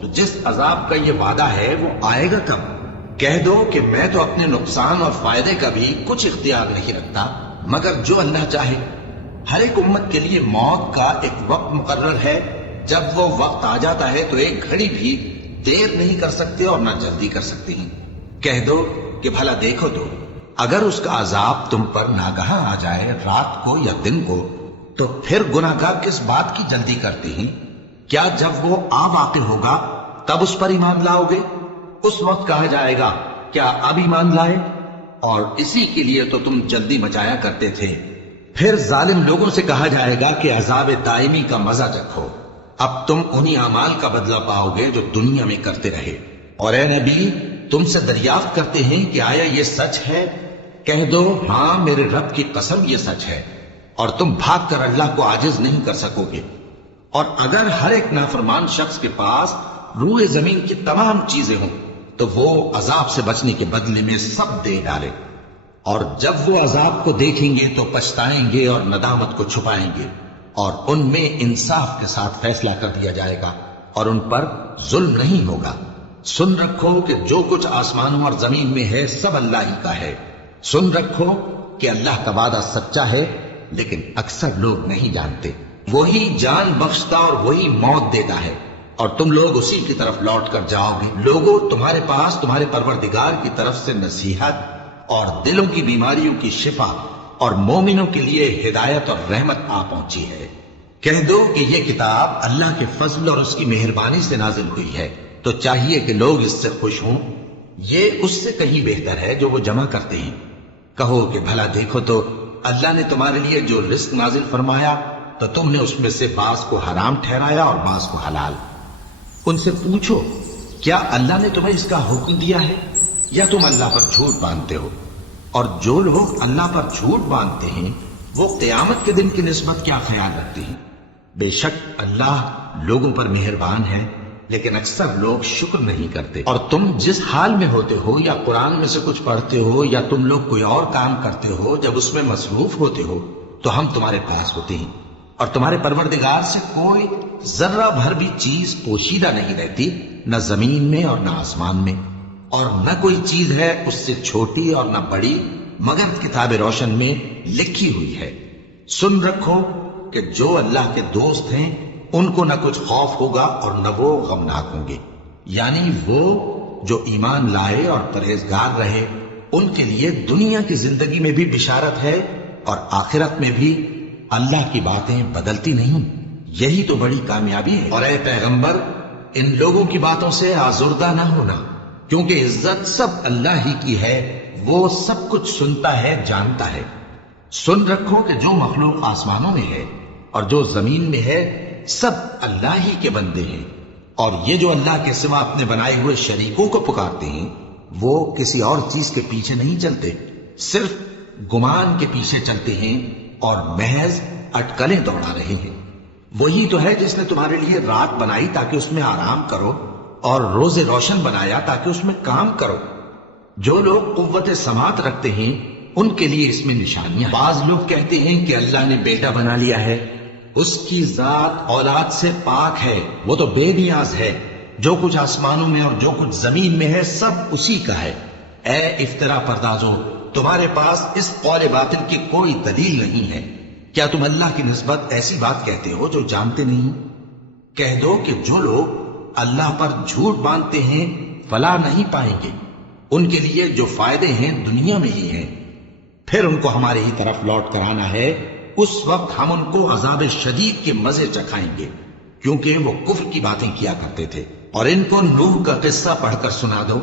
تو جس عذاب کا یہ وعدہ ہے وہ آئے گا کب؟ کہہ دو کہ میں تو اپنے نقصان اور فائدے کا بھی کچھ اختیار نہیں رکھتا مگر جو اللہ چاہے۔ ہر ایک امت کے لیے موت کا ایک وقت مقرر ہے، جب وہ وقت آ جاتا ہے تو ایک گھڑی بھی دیر نہیں کر سکتے اور نہ جلدی کر سکتے ہیں۔ کہہ دو کہ بھلا دیکھو تو اگر اس کا عذاب تم پر ناگہاں آ جائے رات کو یا دن کو تو پھر گناہگار کس بات کی جلدی کرتے ہیں؟ کیا جب وہ آ واقع ہوگا تب اس پر ایمان لاؤ گے؟ اس وقت کہا جائے گا کیا اب ایمان لائے؟ اور اسی کے لیے تو تم جلدی مچایا کرتے تھے۔ پھر ظالم لوگوں سے کہا جائے گا کہ عذاب دائمی کا مزہ چکھو، اب تم انہی اعمال کا بدلہ پاؤ گے جو دنیا میں کرتے رہے۔ اور اے نبی تم سے دریافت کرتے ہیں کہ آیا یہ سچ ہے؟ کہہ دو ہاں میرے رب کی قسم یہ سچ ہے، اور تم بھاگ کر اللہ کو عاجز نہیں کر سکو گے۔ اور اگر ہر ایک نافرمان شخص کے پاس روئے زمین کی تمام چیزیں ہوں تو وہ عذاب سے بچنے کے بدلے میں سب دے ڈالے، اور جب وہ عذاب کو دیکھیں گے تو پچھتائیں گے اور ندامت کو چھپائیں گے، اور ان میں انصاف کے ساتھ فیصلہ کر دیا جائے گا اور ان پر ظلم نہیں ہوگا۔ سن رکھو کہ جو کچھ آسمانوں اور زمین میں ہے سب اللہ ہی کا ہے۔ سن رکھو کہ اللہ کا وعدہ سچا ہے لیکن اکثر لوگ نہیں جانتے۔ وہی جان بخشتا اور وہی موت دیتا ہے، اور تم لوگ اسی کی طرف لوٹ کر جاؤ گے۔ لوگوں تمہارے پاس تمہارے پروردگار کی طرف سے نصیحت اور دلوں کی بیماریوں کی شفا اور مومنوں کے لیے ہدایت اور رحمت آ پہنچی ہے۔ کہہ دو کہ یہ کتاب اللہ کے فضل اور اس کی مہربانی سے نازل ہوئی ہے، تو چاہیے کہ لوگ اس سے خوش ہوں۔ یہ اس سے کہیں بہتر ہے جو وہ جمع کرتے ہیں۔ کہو کہ بھلا دیکھو تو اللہ نے تمہارے لیے جو رزق نازل فرمایا تو تم نے اس میں سے بعض کو حرام ٹھہرایا اور بعض کو حلال۔ ان سے پوچھو کیا اللہ نے تمہیں اس کا حکم دیا ہے یا تم اللہ پر جھوٹ باندھتے ہو؟ اور جو لوگ اللہ پر جھوٹ باندھتے ہیں وہ قیامت کے دن کی نسبت کیا خیال رکھتے ہیں؟ بے شک اللہ لوگوں پر مہربان ہے لیکن اکثر لوگ شکر نہیں کرتے۔ اور تم جس حال میں ہوتے ہو یا قرآن میں سے کچھ پڑھتے ہو یا تم لوگ کوئی اور کام کرتے ہو، جب اس میں مصروف ہوتے ہو تو ہم تمہارے پاس ہوتے ہیں، اور تمہارے پروردگار سے کوئی ذرہ بھر بھی چیز پوشیدہ نہیں رہتی، نہ زمین میں اور نہ آسمان میں، اور نہ کوئی چیز ہے اس سے چھوٹی اور نہ بڑی مگر کتاب روشن میں لکھی ہوئی ہے۔ سن رکھو کہ جو اللہ کے دوست ہیں ان کو نہ کچھ خوف ہوگا اور نہ وہ غمناک ہوں گے، یعنی وہ جو ایمان لائے اور پرہیزگار رہے ان کے لیے دنیا کی زندگی میں بھی بشارت ہے اور آخرت میں بھی اللہ کی باتیں بدلتی نہیں۔ یہی تو بڑی کامیابی ہے۔ اور اے پیغمبر ان لوگوں کی باتوں سے آزردہ نہ ہونا، کیونکہ عزت سب اللہ ہی کی ہے، وہ سب کچھ سنتا ہے جانتا ہے۔ سن رکھو کہ جو مخلوق آسمانوں میں ہے اور جو زمین میں ہے سب اللہ ہی کے بندے ہیں، اور یہ جو اللہ کے سوا اپنے بنائے ہوئے شریکوں کو پکارتے ہیں وہ کسی اور چیز کے پیچھے نہیں چلتے، صرف گمان کے پیچھے چلتے ہیں اور محض اٹکلیں دوڑا رہے ہیں۔ وہی تو ہے جس نے تمہارے لیے رات بنائی تاکہ اس میں آرام کرو اور روز روشن بنایا تاکہ اس میں کام کرو۔ جو لوگ قوت سماعت رکھتے ہیں ان کے لیے اس میں نشانیاں۔ بعض لوگ کہتے ہیں کہ اللہ نے بیٹا بنا لیا ہے، اس کی ذات اولاد سے پاک ہے، وہ تو بے نیاز ہے، جو کچھ آسمانوں میں اور جو کچھ زمین میں ہے سب اسی کا ہے۔ اے افترا پردازو تمہارے پاس اس قول باطل کی کوئی دلیل نہیں ہے، کیا تم اللہ کی نسبت ایسی بات کہتے ہو جو جانتے نہیں؟ کہہ دو کہ جو لوگ اللہ پر جھوٹ باندھتے ہیں فلاح نہیں پائیں گے، ان کے لیے جو فائدے ہیں دنیا میں ہی ہیں، پھر ان کو ہماری ہی طرف لوٹ کر آنا ہے، اس وقت ہم ان کو عذاب شدید کے مزے چکھائیں گے کیونکہ وہ کفر کی باتیں کیا کرتے تھے۔ اور ان کو نوح کا قصہ پڑھ کر سنا دو،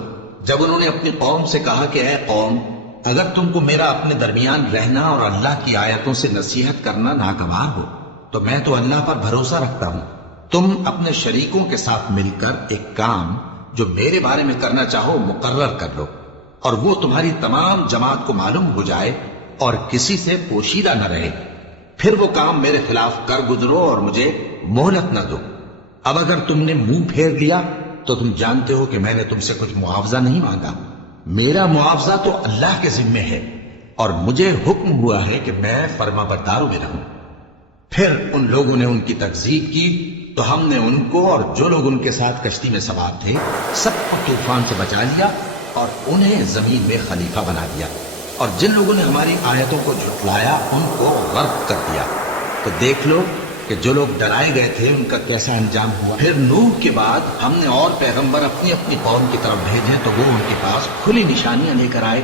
جب انہوں نے اپنی قوم سے کہا کہ اے قوم اگر تم کو میرا اپنے درمیان رہنا اور اللہ کی آیتوں سے نصیحت کرنا ناگوار ہو تو میں تو اللہ پر بھروسہ رکھتا ہوں، تم اپنے شریکوں کے ساتھ مل کر ایک کام جو میرے بارے میں کرنا چاہو مقرر کر لو، اور وہ تمہاری تمام جماعت کو معلوم ہو جائے اور کسی سے پوشیدہ نہ رہے، پھر وہ کام میرے خلاف کر گزرو اور مجھے مہلت نہ دو۔ اب اگر تم نے منہ پھیر لیا تو تم جانتے ہو کہ میں نے تم سے کچھ معاوضہ نہیں مانگا، میرا معاوضہ تو اللہ کے ذمے ہے، اور مجھے حکم ہوا ہے کہ میں فرما برداروں میں رہوں۔ پھر ان لوگوں نے ان کی تکذیب کی تو ہم نے ان کو اور جو لوگ ان کے ساتھ کشتی میں سوار تھے سب کو طوفان سے بچا لیا اور انہیں زمین میں خلیفہ بنا دیا، اور جن لوگوں نے ہماری آیتوں کو جھٹلایا ان کو غرق کر دیا۔ تو دیکھ لو کہ جو لوگ ڈرائے گئے تھے ان کا کیسا انجام ہوا۔ پھر نوح کے بعد ہم نے اور پیغمبر اپنی اپنی قوم کی طرف بھیجے تو وہ ان کے پاس کھلی نشانیاں لے کر آئے،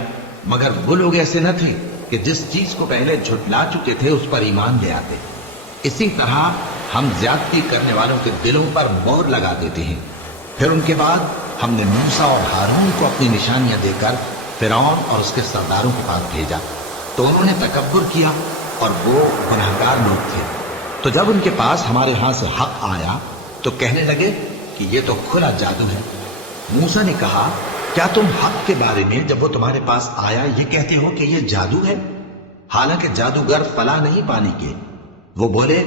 مگر وہ لوگ ایسے نہ تھے کہ جس چیز کو پہلے جھٹلا چکے تھے اس پر ایمان لے آتے۔ اسی طرح ہم زیادتی کرنے والوں کے دلوں پر مہر لگا دیتے ہیں۔ پھر ان کے بعد ہم نے موسیٰ اور ہارون کو اپنی نشانیاں دے کر فرعون اور اس کے سرداروں کے پاس بھیجا، تو انہوں نے تکبر کیا اور وہ گناہگار لوگ تھے۔ تو جب ان کے پاس ہمارے ہاں سے حق آیا تو کہنے لگے کہ یہ تو کھلا جادو ہے۔ موسیٰ نے کہا، کیا تم حق کے بارے میں جب وہ تمہارے پاس آیا یہ کہتے ہو کہ یہ جادو ہے؟ حالانکہ جادوگر فلاں نہیں پانی کے۔ وہ بولے،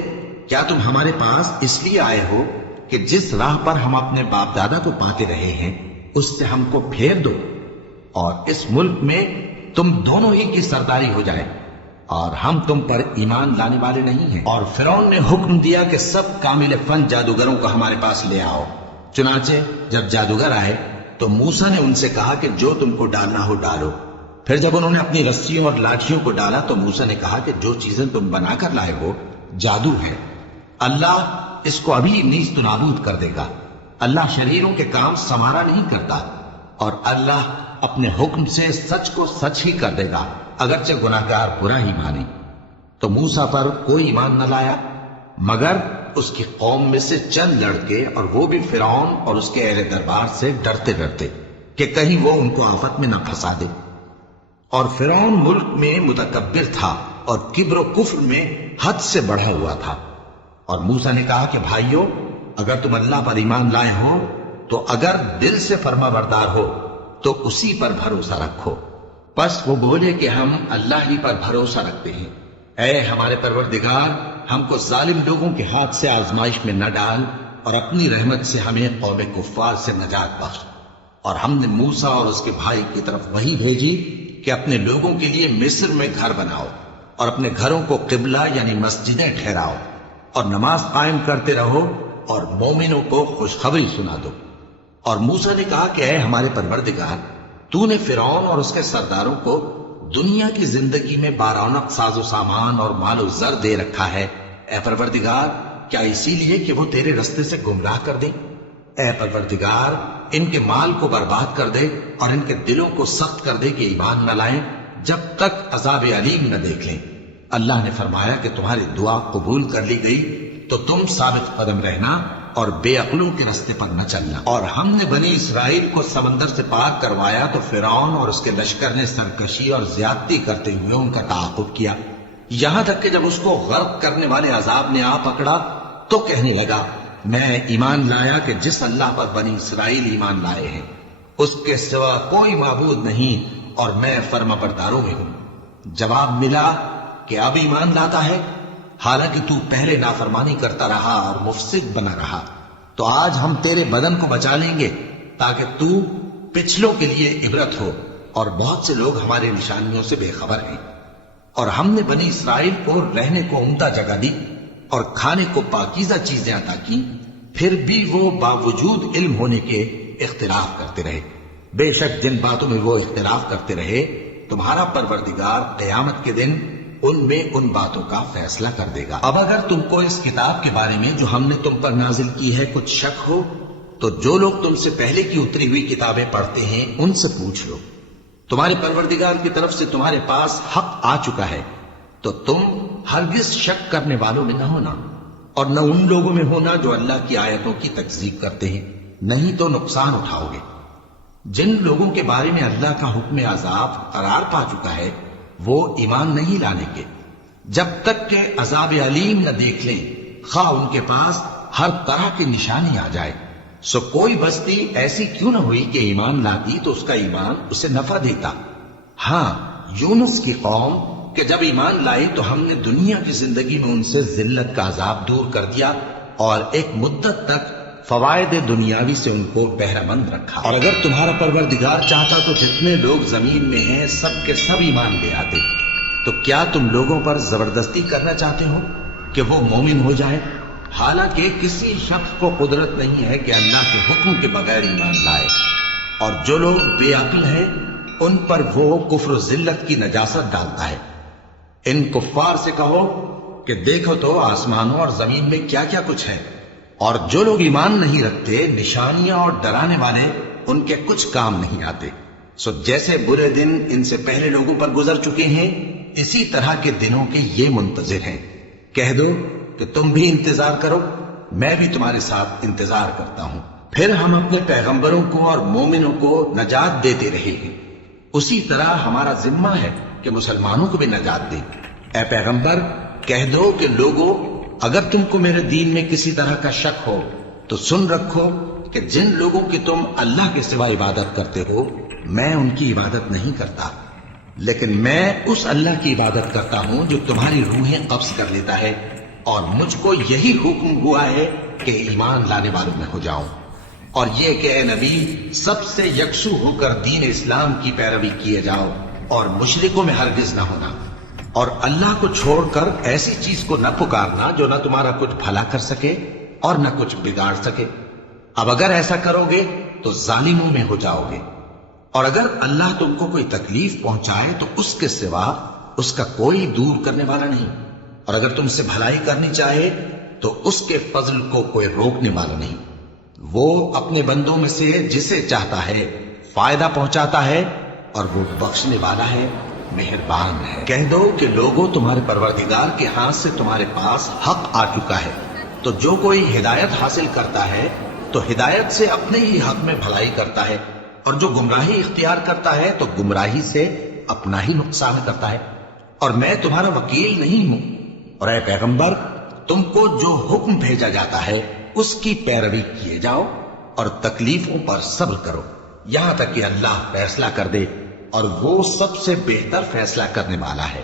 کیا تم ہمارے پاس اس لیے آئے ہو کہ جس راہ پر ہم اپنے باپ دادا کو پاتے رہے ہیں اس سے ہم کو پھیر دو، اور اس ملک میں تم دونوں ہی کی سرداری ہو جائے، اور ہم تم پر ایمان لانے والے نہیں ہیں۔ اور فرعون نے حکم دیا کہ سب کامل فن جادوگروں کو ہمارے پاس لے آؤ۔ چنانچہ جب جادوگر آئے تو موسیٰ نے ان سے کہا کہ جو تم کو ڈالنا ہو ڈالو۔ پھر جب انہوں نے اپنی رسیوں اور لاٹھیوں کو ڈالا تو موسیٰ نے کہا کہ جو چیزیں تم بنا کر لائے ہو جادو ہے، اللہ اس کو ابھی نیست و نابود کر دے گا۔ اللہ شریروں کے کام سمارا نہیں کرتا، اور اللہ اپنے حکم سے سچ کو سچ ہی کر دے گا، اگرچہ گناہگار برا ہی مانے۔ تو موسیٰ پر کوئی ایمان نہ لایا مگر اس کی قوم میں سے چند لڑکے، اور وہ بھی فرعون اور اس کے اہل دربار سے ڈرتے ڈرتے کہ کہیں وہ ان کو آفت میں نہ پھنسا دے۔ اور فرعون ملک میں متکبر تھا اور کبر و کفر میں حد سے بڑھا ہوا تھا۔ اور موسیٰ نے کہا کہ بھائیو، اگر تم اللہ پر ایمان لائے ہو تو اگر دل سے فرما بردار ہو تو اسی پر بھروسہ رکھو۔ پس وہ بولے کہ ہم اللہ ہی پر بھروسہ رکھتے ہیں۔ اے ہمارے پروردگار، ہم کو ظالم لوگوں کے ہاتھ سے آزمائش میں نہ ڈال، اور اپنی رحمت سے ہمیں قوم کفار سے نجات بخش۔ اور ہم نے موسیٰ اور اس کے بھائی کی طرف وحی بھیجی کہ اپنے لوگوں کے لیے مصر میں گھر بناؤ، اور اپنے گھروں کو قبلہ یعنی مسجدیں ٹھہراؤ، اور نماز قائم کرتے رہو، اور مومنوں کو خوشخبری سنا دو۔ اور موسیٰ نے کہا کہ اے ہمارے پروردگار، تو نے فرعون اور اس کے سرداروں کو دنیا کی زندگی میں بارونق ساز و سامان اور مال و زر دے رکھا ہے۔ اے پروردگار، کیا اسی لیے کہ وہ تیرے رستے سے گمراہ کر دیں؟ اے پروردگار، ان کے مال کو برباد کر دے اور ان کے دلوں کو سخت کر دے کہ ایمان نہ لائیں جب تک عذاب علیم نہ دیکھ لیں۔ اللہ نے فرمایا کہ تمہاری دعا قبول کر لی گئی، تو تم ثابت قدم رہنا اور بے عقلوں کے رستے پر نہ چلنا۔ اور ہم نے بنی اسرائیل کو سمندر سے پار کروایا تو فرعون اور اس کے لشکر نے سرکشی اور زیادتی کرتے ہوئے ان کا تعاقب کیا، یہاں تک کہ جب اس کو غرق کرنے والے عذاب نے آ پکڑا تو کہنے لگا، میں ایمان لایا کہ جس اللہ پر بنی اسرائیل ایمان لائے ہیں اس کے سوا کوئی معبود نہیں، اور میں فرما برداروں میں ہوں۔ جواب ملا کہ اب ایمان لاتا ہے، حالانکہ تو پہلے نافرمانی کرتا رہا اور مفسد بنا رہا۔ تو آج ہم تیرے بدن کو بچا لیں گے تاکہ تو پچھلوں کے لیے عبرت ہو، اور بہت سے لوگ ہماری نشانیوں سے بے خبر ہیں۔ اور ہم نے بنی اسرائیل کو رہنے کو عمدہ جگہ دی اور کھانے کو پاکیزہ چیزیں عطا کی، پھر بھی وہ باوجود علم ہونے کے اختلاف کرتے رہے۔ بے شک جن باتوں میں وہ اختلاف کرتے رہے تمہارا پروردگار قیامت کے دن ان میں ان باتوں کا فیصلہ کر دے گا۔ اب اگر تم کو اس کتاب کے بارے میں جو ہم نے تم پر نازل کی ہے کچھ شک ہو تو جو لوگ تم سے پہلے کی اتری ہوئی کتابیں پڑھتے ہیں ان سے پوچھ لو۔ تمہارے پروردگار کی طرف سے تمہارے پاس حق آ چکا ہے، تو تم ہرگز شک کرنے والوں میں نہ ہونا، اور نہ ان لوگوں میں ہونا جو اللہ کی آیتوں کی تکذیب کرتے ہیں، نہیں تو نقصان اٹھاؤ گے۔ جن لوگوں کے بارے میں اللہ کا حکم عذاب قرار پا چکا ہے وہ ایمان نہیں لانے کے جب تک کہ عذاب علیم نہ دیکھ لیں، خواہ ان کے پاس ہر طرح کی نشانی آ جائے۔ سو کوئی بستی ایسی کیوں نہ ہوئی کہ ایمان لاتی تو اس کا ایمان اسے نفع دیتا۔ ہاں، یونس کی قوم کہ جب ایمان لائی تو ہم نے دنیا کی زندگی میں ان سے ذلت کا عذاب دور کر دیا، اور ایک مدت تک فوائد دنیاوی سے ان کو بہرہ مند رکھا۔ اور اگر تمہارا پروردگار چاہتا تو جتنے لوگ زمین میں ہیں سب کے سب ایمان لے آتے۔ تو کیا تم لوگوں پر زبردستی کرنا چاہتے ہو کہ وہ مومن ہو جائے؟ حالانکہ کسی شخص کو قدرت نہیں ہے کہ اللہ کے حکم کے بغیر ایمان لائے، اور جو لوگ بے عقل ہیں ان پر وہ کفر و ذلت کی نجاست ڈالتا ہے۔ ان کفار سے کہو کہ دیکھو تو آسمانوں اور زمین میں کیا کیا کچھ ہے، اور جو لوگ ایمان نہیں رکھتے نشانیاں اور ڈرانے والے ان کے کچھ کام نہیں آتے۔ سو جیسے برے دن ان سے پہلے لوگوں پر گزر چکے ہیں، اسی طرح کے دنوں کے یہ منتظر ہیں۔ کہہ دو کہ تم بھی انتظار کرو، میں بھی تمہارے ساتھ انتظار کرتا ہوں۔ پھر ہم اپنے پیغمبروں کو اور مومنوں کو نجات دیتے رہے ہیں، اسی طرح ہمارا ذمہ ہے کہ مسلمانوں کو بھی نجات دیں۔ اے پیغمبر کہہ دو کہ لوگو، اگر تم کو میرے دین میں کسی طرح کا شک ہو تو سن رکھو کہ جن لوگوں کی تم اللہ کے سوا عبادت کرتے ہو میں ان کی عبادت نہیں کرتا، لیکن میں اس اللہ کی عبادت کرتا ہوں جو تمہاری روحیں قبض کر لیتا ہے، اور مجھ کو یہی حکم ہوا ہے کہ ایمان لانے والوں میں ہو جاؤں، اور یہ کہ اے نبی سب سے یکسو ہو کر دین اسلام کی پیروی کیے جاؤ اور مشرکوں میں ہرگز نہ ہونا، اور اللہ کو چھوڑ کر ایسی چیز کو نہ پکارنا جو نہ تمہارا کچھ بھلا کر سکے اور نہ کچھ بگاڑ سکے۔ اب اگر ایسا کرو گے تو ظالموں میں ہو جاؤ گے، اور اگر اللہ تم کو کوئی تکلیف پہنچائے تو اس کے سوا اس کا کوئی دور کرنے والا نہیں، اور اگر تم سے بھلائی کرنی چاہے تو اس کے فضل کو کوئی روکنے والا نہیں۔ وہ اپنے بندوں میں سے جسے چاہتا ہے فائدہ پہنچاتا ہے، اور وہ بخشنے والا ہے، مہربان ہے۔ کہہ دو کہ لوگوں تمہارے پروردگار کے ہاتھ سے تمہارے پاس حق آ چکا ہے، تو جو کوئی ہدایت حاصل کرتا ہے تو ہدایت سے اپنے ہی حق میں بھلائی کرتا ہے، اور جو گمراہی اختیار کرتا ہے تو گمراہی سے اپنا ہی نقصان کرتا ہے، اور میں تمہارا وکیل نہیں ہوں۔ اور اے پیغمبر تم کو جو حکم بھیجا جاتا ہے اس کی پیروی کیے جاؤ اور تکلیفوں پر صبر کرو یہاں تک کہ اللہ فیصلہ کر دے، اور وہ سب سے بہتر فیصلہ کرنے والا ہے۔